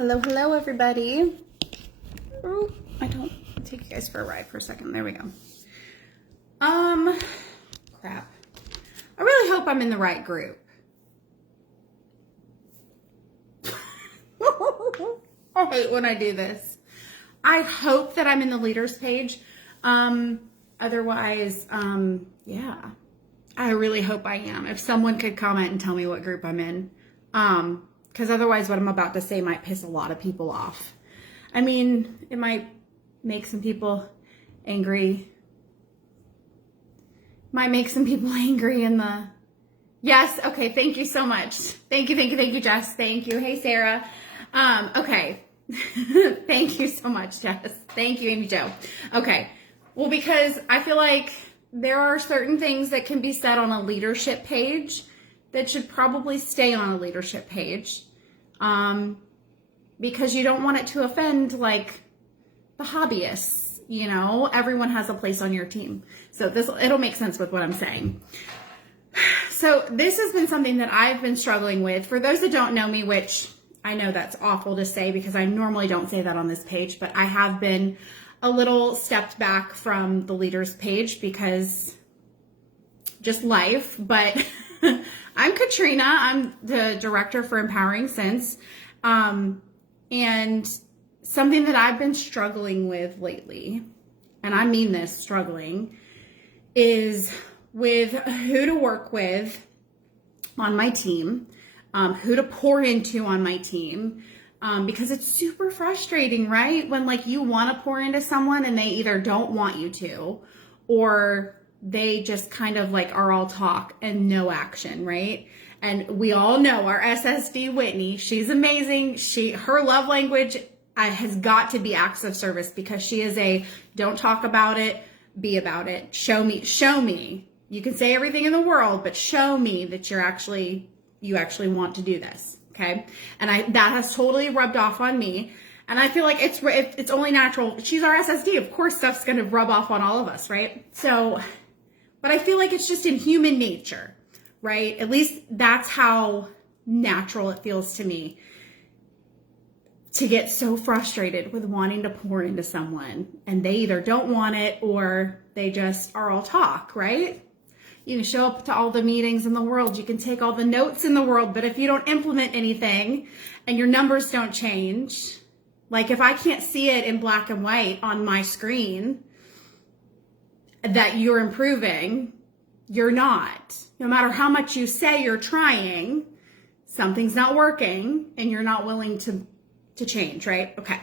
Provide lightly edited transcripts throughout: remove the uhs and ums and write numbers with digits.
Hello, everybody. Ooh, I don't take you guys for a ride for a second. There we go. Crap. I really hope I'm in the right group. I hate when I do this. I hope that I'm in the leaders page. Otherwise, yeah, I really hope I am. If someone could comment and tell me what group I'm in. Because otherwise what I'm about to say might piss a lot of people off. I mean, it might make some people angry. Might make some people angry in the... Yes, okay, thank you so much. Thank you, Jess. Thank you. Hey, Sarah. Okay. Thank you so much, Jess. Thank you, Amy Jo. Okay. Well, because I feel like there are certain things that can be said on a leadership page that should probably stay on a leadership page, because you don't want it to offend like the hobbyists. You know, everyone has a place on your team. So it'll make sense with what I'm saying. So this has been something that I've been struggling with. For those that don't know me, which I know that's awful to say because I normally don't say that on this page, but I have been a little stepped back from the leaders page because just life, but I'm Katrina. I'm the director for Empowering Sense. And something that I've been struggling with lately, and I mean this, struggling, is with who to work with on my team, who to pour into on my team, because it's super frustrating, right? When like you want to pour into someone and they either don't want you to, or they just kind of like are all talk and no action, right? And we all know our SSD Whitney, she's amazing. Her love language has got to be acts of service, because she is a don't talk about it, be about it. Show me. You can say everything in the world, but show me that you actually want to do this. Okay. And that has totally rubbed off on me. And I feel like it's only natural. She's our SSD. Of course, stuff's going to rub off on all of us, right? So, but I feel like it's just in human nature, right? At least that's how natural it feels to me to get so frustrated with wanting to pour into someone and they either don't want it or they just are all talk, right? You can show up to all the meetings in the world. You can take all the notes in the world, but if you don't implement anything and your numbers don't change, like if I can't see it in black and white on my screen that you're improving, you're not. No matter how much you say you're trying, something's not working and you're not willing to change, right? Okay.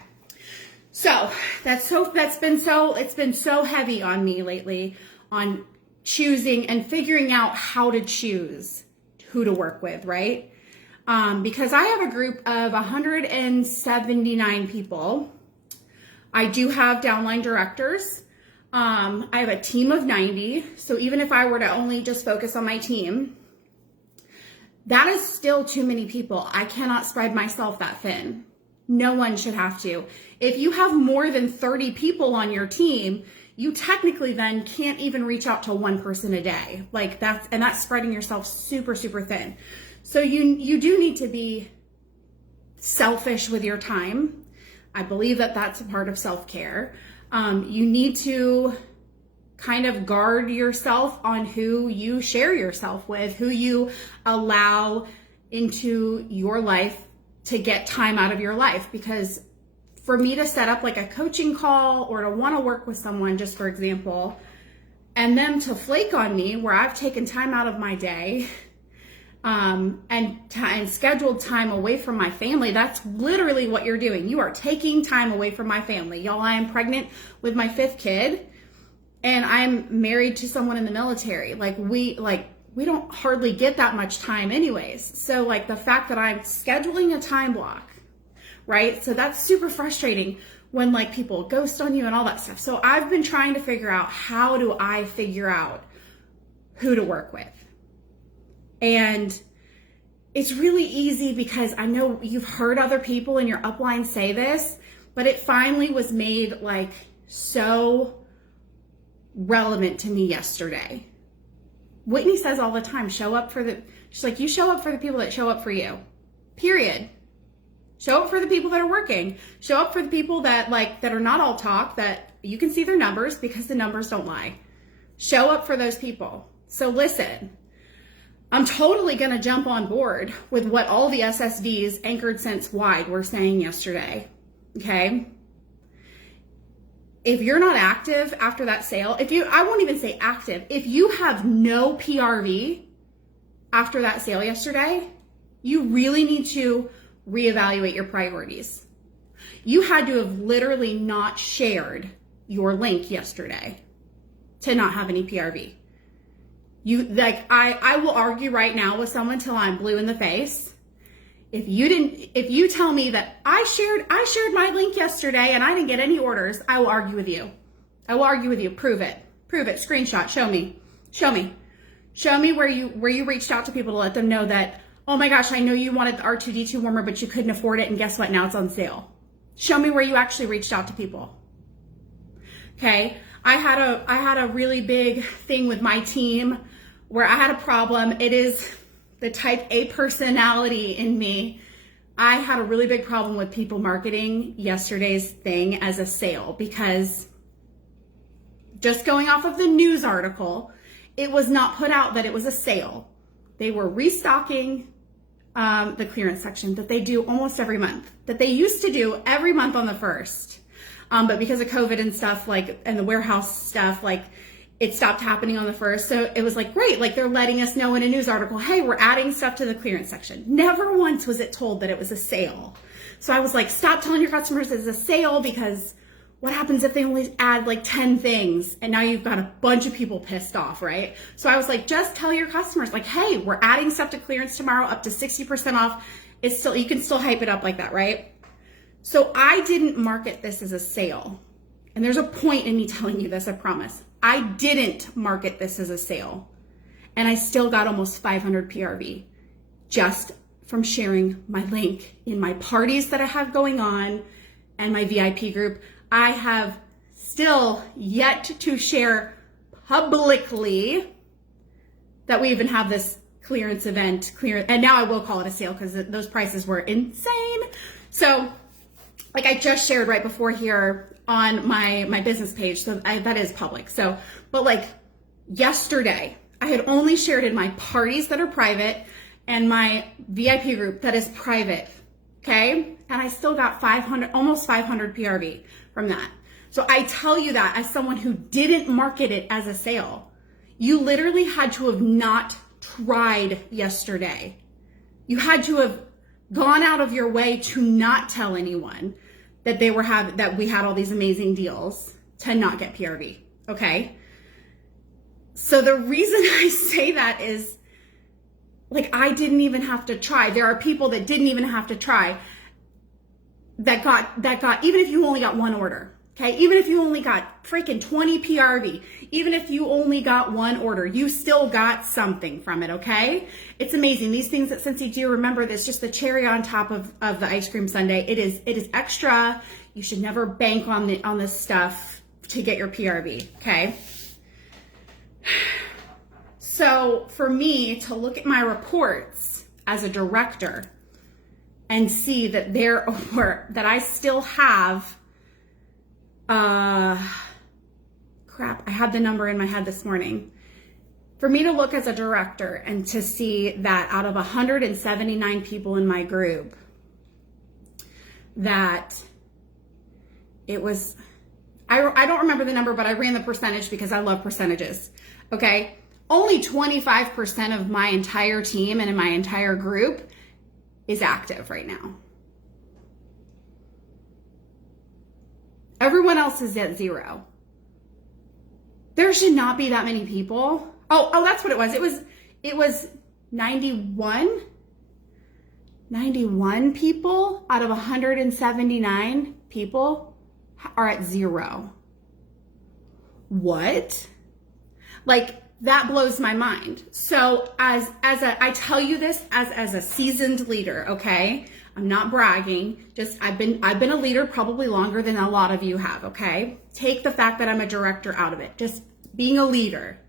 So it's been so heavy on me lately on choosing and figuring out how to choose who to work with, right? Because I have a group of 179 people. I do have downline directors. I have a team of 90. So even if I were to only just focus on my team, that is still too many people. I cannot spread myself that thin. No one should have to. If you have more than 30 people on your team, you technically then can't even reach out to one person a day. Like that's spreading yourself super, super thin. So you do need to be selfish with your time. I believe that that's a part of self-care. You need to kind of guard yourself on who you share yourself with, who you allow into your life to get time out of your life. Because for me to set up like a coaching call or to want to work with someone, just for example, and them to flake on me where I've taken time out of my day and scheduled time away from my family, that's literally what you're doing. You are taking time away from my family. Y'all, I am pregnant with my 5th kid and I'm married to someone in the military. We don't hardly get that much time anyways. So like the fact that I'm scheduling a time block, right? So that's super frustrating when like people ghost on you and all that stuff. So I've been trying to figure out, how do I figure out who to work with? And it's really easy because I know you've heard other people in your upline say this, but it finally was made like so relevant to me yesterday. Whitney says all the time, she's like, you show up for the people that show up for you, period. Show up for the people that are working. Show up for the people that are not all talk, that you can see their numbers because the numbers don't lie. Show up for those people. So listen, I'm totally going to jump on board with what all the SSVs Anchored Sense wide were saying yesterday. Okay. If you're not active after that sale, I won't even say active. If you have no PRV after that sale yesterday, you really need to reevaluate your priorities. You had to have literally not shared your link yesterday to not have any PRV. I will argue right now with someone till I'm blue in the face. If you tell me that I shared my link yesterday and I didn't get any orders, I will argue with you. I will argue with you. Prove it. Screenshot. Show me where you reached out to people to let them know that, oh my gosh, I know you wanted the R2D2 warmer, but you couldn't afford it. And guess what? Now it's on sale. Show me where you actually reached out to people. Okay. I had a really big thing with my team where I had a problem. It is the type A personality in me. I had a really big problem with people marketing yesterday's thing as a sale, because just going off of the news article, it was not put out that it was a sale. They were restocking the clearance section that they do almost every month, that they used to do every month on the 1st. But because of COVID and stuff, and the warehouse stuff, it stopped happening on the 1st. So it was great. They're letting us know in a news article, hey, we're adding stuff to the clearance section. Never once was it told that it was a sale. So I was like, stop telling your customers it's a sale, because what happens if they only add 10 things and now you've got a bunch of people pissed off, right? So I was like, just tell your customers, hey, we're adding stuff to clearance tomorrow up to 60% off. You can still hype it up like that, right? So I didn't market this as a sale. And there's a point in me telling you this, I promise. I didn't market this as a sale. And I still got almost 500 PRV just from sharing my link in my parties that I have going on and my VIP group. I have still yet to share publicly that we even have this clearance event, and now I will call it a sale because those prices were insane. So I just shared right before here on my business page, so that is public. So, but yesterday, I had only shared in my parties that are private and my VIP group that is private, okay? And I still got almost 500 PRV from that. So I tell you that as someone who didn't market it as a sale. You literally had to have not tried yesterday. You had to have gone out of your way to not tell anyone that that we had all these amazing deals to not get PRV, okay? So the reason I say that is I didn't even have to try. There are people that didn't even have to try that got, even if you only got one order, okay? Even if you only got freaking 20 PRV, even if you only got one order, you still got something from it, okay? It's amazing. These things at Scentsy do, remember this, just the cherry on top of the ice cream sundae. It is extra. You should never bank on this stuff to get your PRV, okay? So for me to look at my reports as a director and see that that I still have, crap, I had the number in my head this morning. For me to look as a director and to see that out of 179 people in my group, that it was, I don't remember the number, but I ran the percentage because I love percentages, okay? Only 25% of my entire team and in my entire group is active right now. Everyone else is at 0. There should not be that many people. Oh, that's what it was. It was 91 people out of 179 people are at 0. What? That blows my mind. So I tell you this as a seasoned leader, okay? I'm not bragging. Just I've been a leader probably longer than a lot of you have, okay? Take the fact that I'm a director out of it. Just being a leader.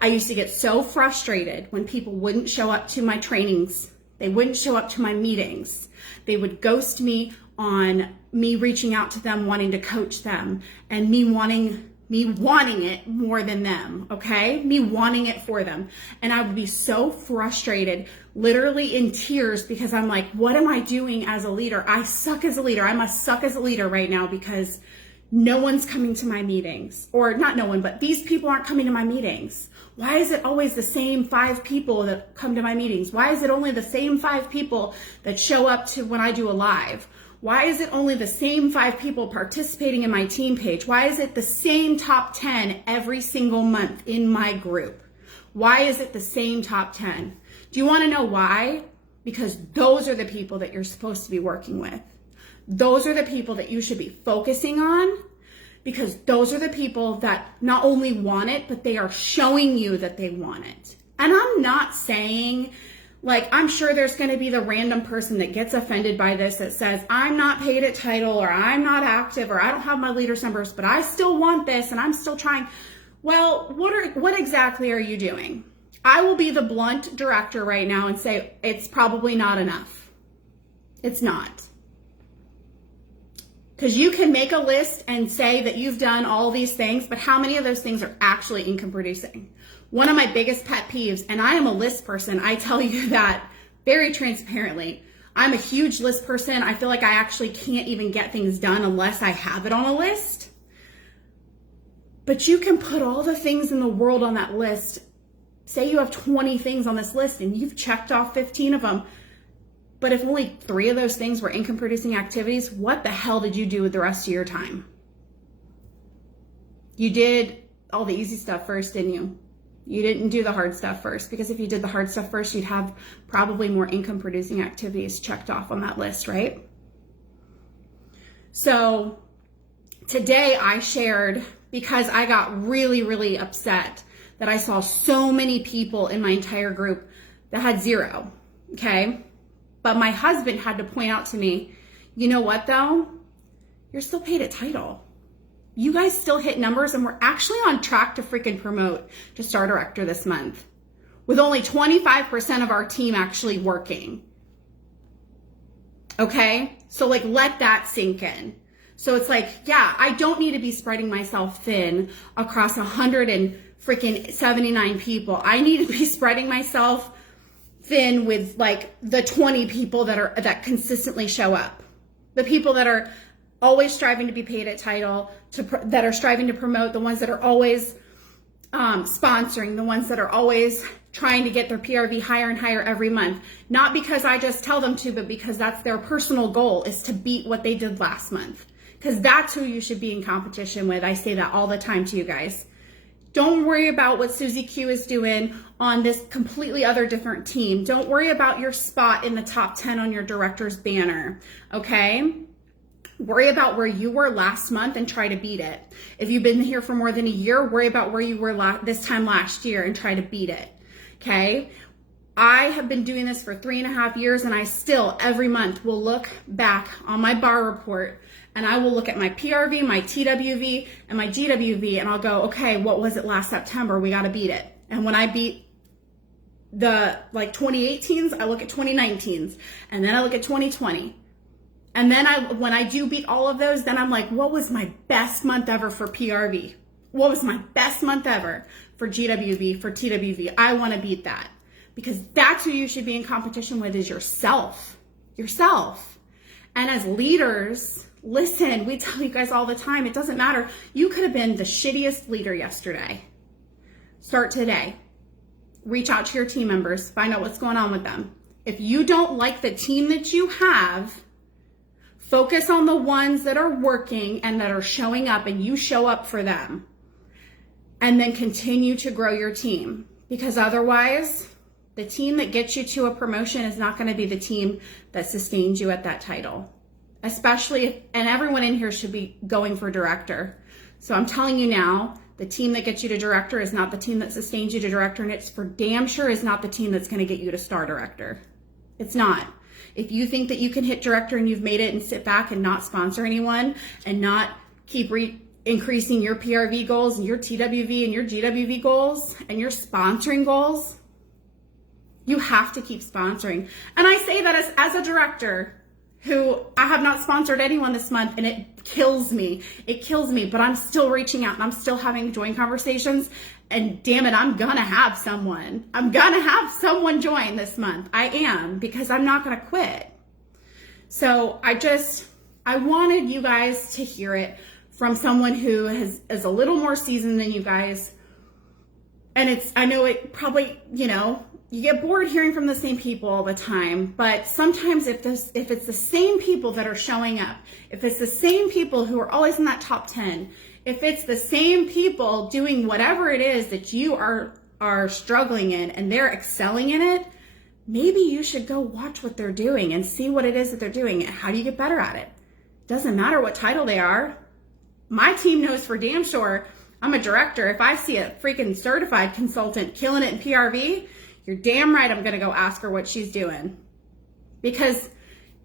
I used to get so frustrated when people wouldn't show up to my trainings They wouldn't show up to my meetings. They would ghost me on me reaching out to them, wanting to coach them, and me wanting it more than them, okay? Me wanting it for them. And I would be so frustrated, literally in tears, because I'm like, what am I doing as a leader? I suck as a leader. I must suck as a leader right now because no one's coming to my meetings. Or not no one, but these people aren't coming to my meetings. Why is it always the same 5 people that come to my meetings? Why is it only the same 5 people that show up to when I do a live? Why is it only the same 5 people participating in my team page? Why is it the same top 10 every single month in my group? Why is it the same top 10? Do you want to know why? Because those are the people that you're supposed to be working with. Those are the people that you should be focusing on, because those are the people that not only want it, but they are showing you that they want it. And I'm not saying, like, I'm sure there's going to be the random person that gets offended by this that says, I'm not paid at title, or I'm not active, or I don't have my leaders numbers, but I still want this and I'm still trying. Well, what exactly are you doing? I will be the blunt director right now and say it's probably not enough. It's not. Because you can make a list and say that you've done all these things, but how many of those things are actually income producing? One of my biggest pet peeves, and I am a list person, I tell you that very transparently. I'm a huge list person. I feel like I actually can't even get things done unless I have it on a list. But you can put all the things in the world on that list. Say you have 20 things on this list and you've checked off 15 of them. But if only 3 of those things were income producing activities, what the hell did you do with the rest of your time? You did all the easy stuff first, didn't you? You didn't do the hard stuff first, because if you did the hard stuff first, you'd have probably more income producing activities checked off on that list, right? So today I shared, because I got really, really upset that I saw so many people in my entire group that had 0, okay? But my husband had to point out to me, you know what though? You're still paid at title. You guys still hit numbers, and we're actually on track to freaking promote to Star Director this month with only 25% of our team actually working. Okay? So like, let that sink in. So it's like, yeah, I don't need to be spreading myself thin across 179 people. I need to be spreading myself thin with like the 20 people that consistently show up. The people that are always striving to be paid at title, that are striving to promote, the ones that are always sponsoring, the ones that are always trying to get their PRV higher and higher every month. Not because I just tell them to, but because that's their personal goal, is to beat what they did last month. Because that's who you should be in competition with. I say that all the time to you guys. Don't worry about what Susie Q is doing on this completely other different team. Don't worry about your spot in the top 10 on your director's banner, okay? Worry about where you were last month and try to beat it. If you've been here for more than a year, worry about where you were this time last year and try to beat it, okay? I have been doing this for 3.5 years, and I still every month will look back on my bar report, and I will look at my PRV, my TWV, and my GWV, and I'll go, okay, what was it last September? We got to beat it. And when I beat the 2018s, I look at 2019s, and then I look at 2020. And then when I do beat all of those, then I'm like, what was my best month ever for PRV? What was my best month ever for GWV, for TWV? I want to beat that, because that's who you should be in competition with, is yourself. Yourself. And as leaders, listen, we tell you guys all the time, it doesn't matter. You could have been the shittiest leader yesterday. Start today. Reach out to your team members. Find out what's going on with them. If you don't like the team that you have, focus on the ones that are working and that are showing up, and you show up for them. And then continue to grow your team, because otherwise the team that gets you to a promotion is not going to be the team that sustains you at that title. Especially and everyone in here should be going for director. So I'm telling you now, the team that gets you to director is not the team that sustains you to director, and it's for damn sure is not the team that's going to get you to Star Director. It's not. If you think that you can hit director and you've made it and sit back and not sponsor anyone and not keep increasing your PRV goals and your TWV and your GWV goals and your sponsoring goals, You have to keep sponsoring. And I say that as a director who I have not sponsored anyone this month, and it kills me. It kills me, but I'm still reaching out and I'm still having join conversations. And damn it, I'm gonna have someone. I'm gonna have someone join this month. I am, because I'm not gonna quit. So I wanted you guys to hear it from someone who is a little more seasoned than you guys. And I know it probably, you get bored hearing from the same people all the time, but sometimes if it's the same people that are showing up, if it's the same people who are always in that top 10, if it's the same people doing whatever it is that you are struggling in and they're excelling in it, maybe you should go watch what they're doing and see what it is that they're doing and how do you get better at it. Doesn't matter what title they are. My team knows for damn sure I'm a director. If I see a freaking certified consultant killing it in PRV, you're damn right I'm going to go ask her what she's doing. Because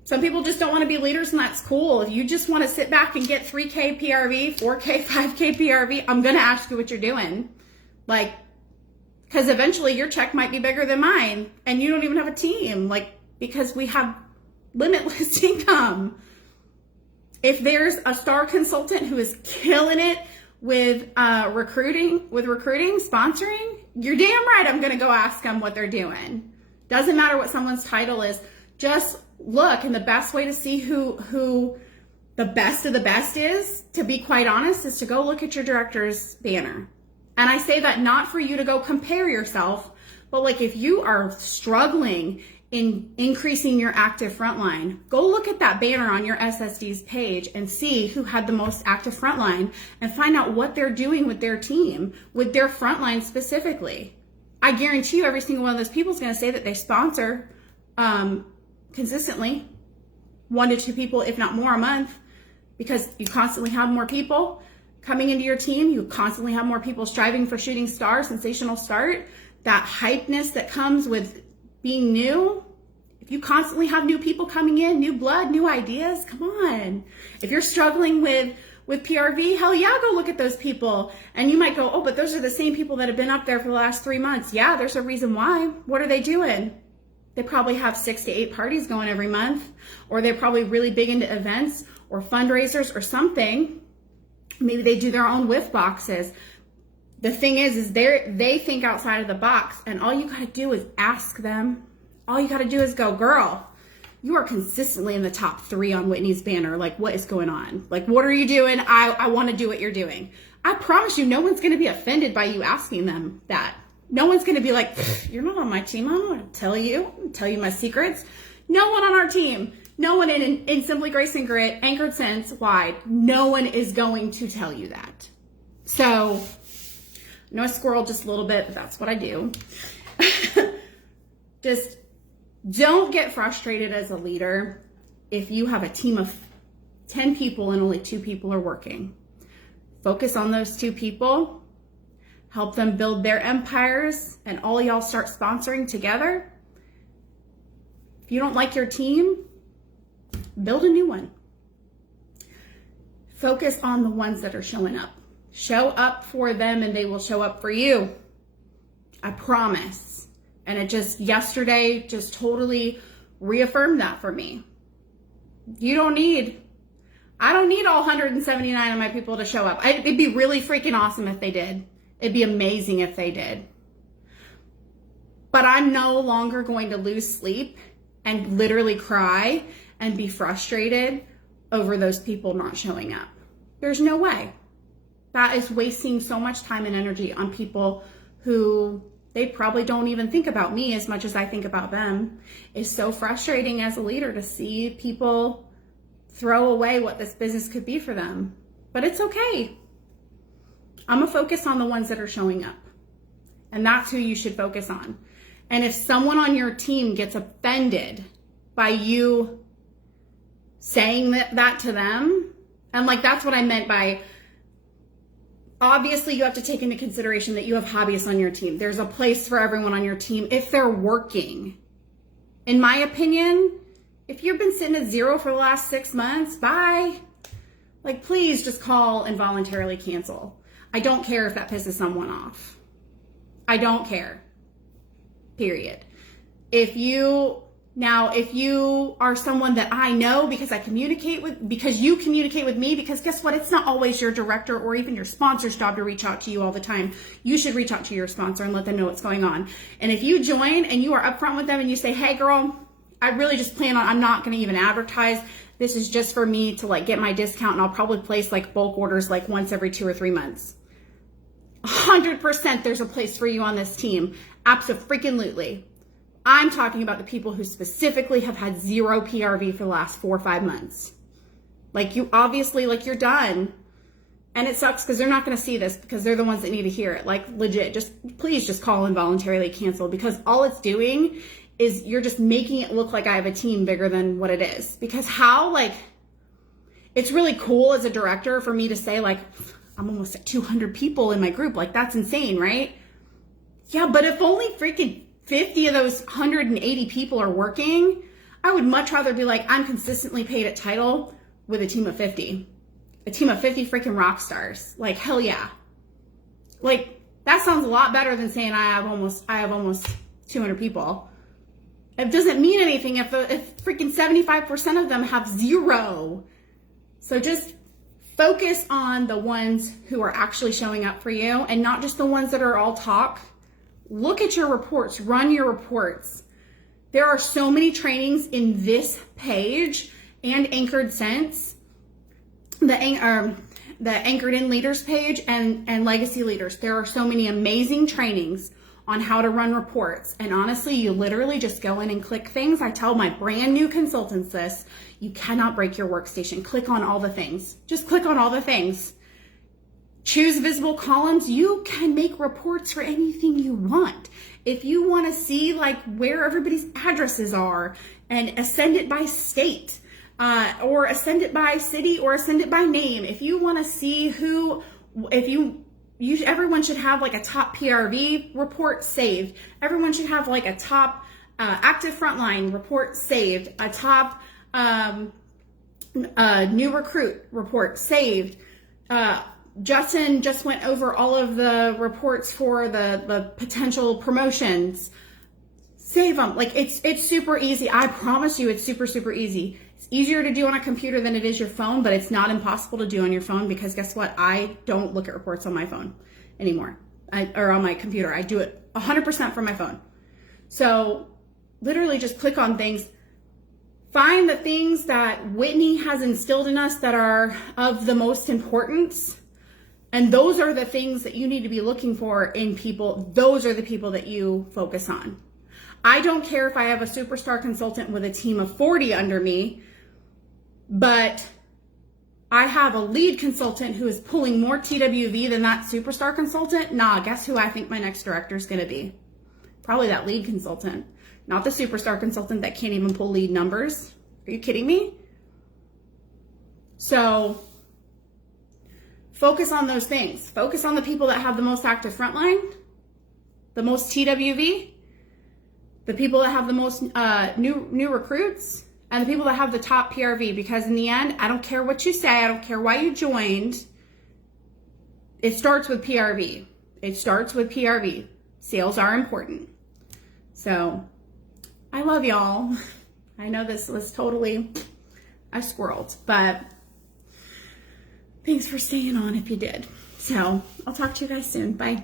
some people just don't want to be leaders, and that's cool. If you just want to sit back and get 3K PRV, 4K, 5K PRV, I'm going to ask you what you're doing. Because eventually your check might be bigger than mine, and you don't even have a team. Because we have limitless income. If there's a star consultant who is killing it with recruiting, sponsoring, you're damn right I'm going to go ask them what they're doing. Doesn't matter what someone's title is. Just look, and the best way to see who the best of the best is, to be quite honest, is to go look at your director's banner. And I say that not for you to go compare yourself, but if you are struggling in increasing your active frontline, go look at that banner on your SSD's page and see who had the most active frontline and find out what they're doing with their team, with their frontline specifically. I guarantee you every single one of those people is going to say that they sponsor consistently 1 to 2 people, if not more, a month, because you constantly have more people coming into your team. You constantly have more people striving for shooting star, sensational start, that hypeness that comes with being new. If you constantly have new people coming in, new blood, new ideas, come on. If you're struggling with PRV, hell yeah, go look at those people. And you might go, oh, but those are the same people that have been up there for the last 3 months. Yeah, there's a reason why. What are they doing? They probably have 6 to 8 parties going every month, or they're probably really big into events or fundraisers or something. Maybe they do their own whiff boxes. The thing is they think outside of the box, and all you got to do is ask them. All you got to do is go, girl, you are consistently in the top 3 on Whitney's banner. What is going on? What are you doing? I want to do what you're doing. I promise you, no one's going to be offended by you asking them that. No one's going to be like, you're not on my team. I don't want to tell you my secrets. No one on our team. No one in Simply Grace and Grit, Anchored Sense wide. No one is going to tell you that. So, I know I squirrel just a little bit, but that's what I do. Just don't get frustrated as a leader if you have a team of 10 people and only 2 people are working. Focus on those 2 people. Help them build their empires, and all y'all start sponsoring together. If you don't like your team, build a new one. Focus on the ones that are showing up. Show up for them and they will show up for you. I promise. And it yesterday totally reaffirmed that for me. I don't need all 179 of my people to show up. It'd be really freaking awesome if they did. It'd be amazing if they did. But I'm no longer going to lose sleep and literally cry and be frustrated over those people not showing up. There's no way. That is wasting so much time and energy on people who they probably don't even think about me as much as I think about them. It's so frustrating as a leader to see people throw away what this business could be for them. But it's okay. I'm gonna focus on the ones that are showing up. And that's who you should focus on. And if someone on your team gets offended by you saying that to them, and that's what I meant by, obviously you have to take into consideration that you have hobbyists on your team. There's a place for everyone on your team if they're working. In my opinion, if you've been sitting at 0 for the last 6 months, bye. Please just call and voluntarily cancel. I don't care if that pisses someone off. I don't care. Period. If you are someone that I know because you communicate with me, because guess what? It's not always your director or even your sponsor's job to reach out to you all the time. You should reach out to your sponsor and let them know what's going on. And if you join and you are upfront with them and you say, hey girl, I really just I'm not going to even advertise. This is just for me to like get my discount, and I'll probably place like bulk orders like once every 2 or 3 months. 100% there's a place for you on this team. Abso-freaking-lutely. I'm talking about the people who specifically have had 0 PRV for the last 4 or 5 months. Like you obviously, like you're done. And it sucks because they're not going to see this because they're the ones that need to hear it. Like legit, please just call and voluntarily cancel, because all it's doing is you're just making it look like I have a team bigger than what it is. Because it's really cool as a director for me to say like, I'm almost at 200 people in my group. Like that's insane, right? Yeah, but if only freaking 50 of those 180 people are working, I would much rather be like, I'm consistently paid at title with a team of 50. A team of 50 freaking rock stars. Like, hell yeah. Like, that sounds a lot better than saying I have almost 200 people. It doesn't mean anything if freaking 75% of them have 0. So just focus on the ones who are actually showing up for you and not just the ones that are all talk. Look at your reports, run your reports. There are so many trainings in this page and Anchored Sense, the Anchored in Leaders page and Legacy Leaders. There are so many amazing trainings on how to run reports. And honestly, you literally just go in and click things. I tell my brand new consultants this, you cannot break your workstation. Click on all the things. Just click on all the things. Choose visible columns. You can make reports for anything you want. If you want to see like where everybody's addresses are and ascend it by state, or ascend it by city, or ascend it by name. If you want to see everyone should have like a top PRV report saved. Everyone should have like a top active frontline report saved. A top new recruit report saved. Justin just went over all of the reports for the potential promotions. Save them. Like it's super easy. I promise you it's super, super easy. It's easier to do on a computer than it is your phone, but it's not impossible to do on your phone, because guess what? I don't look at reports on my phone anymore, or on my computer. I do it 100% from my phone. So literally just click on things. Find the things that Whitney has instilled in us that are of the most importance. And those are the things that you need to be looking for in people. Those are the people that you focus on. I don't care if I have a superstar consultant with a team of 40 under me, but I have a lead consultant who is pulling more TWV than that superstar consultant. Nah, guess who I think my next director is going to be? Probably that lead consultant, not the superstar consultant that can't even pull lead numbers. Are you kidding me? So focus on those things. Focus on the people that have the most active frontline, the most TWV, the people that have the most new recruits, and the people that have the top PRV. Because in the end, I don't care what you say, I don't care why you joined, it starts with PRV. It starts with PRV. Sales are important. So I love y'all. I know this was totally, I squirreled, but thanks for staying on if you did. So I'll talk to you guys soon. Bye.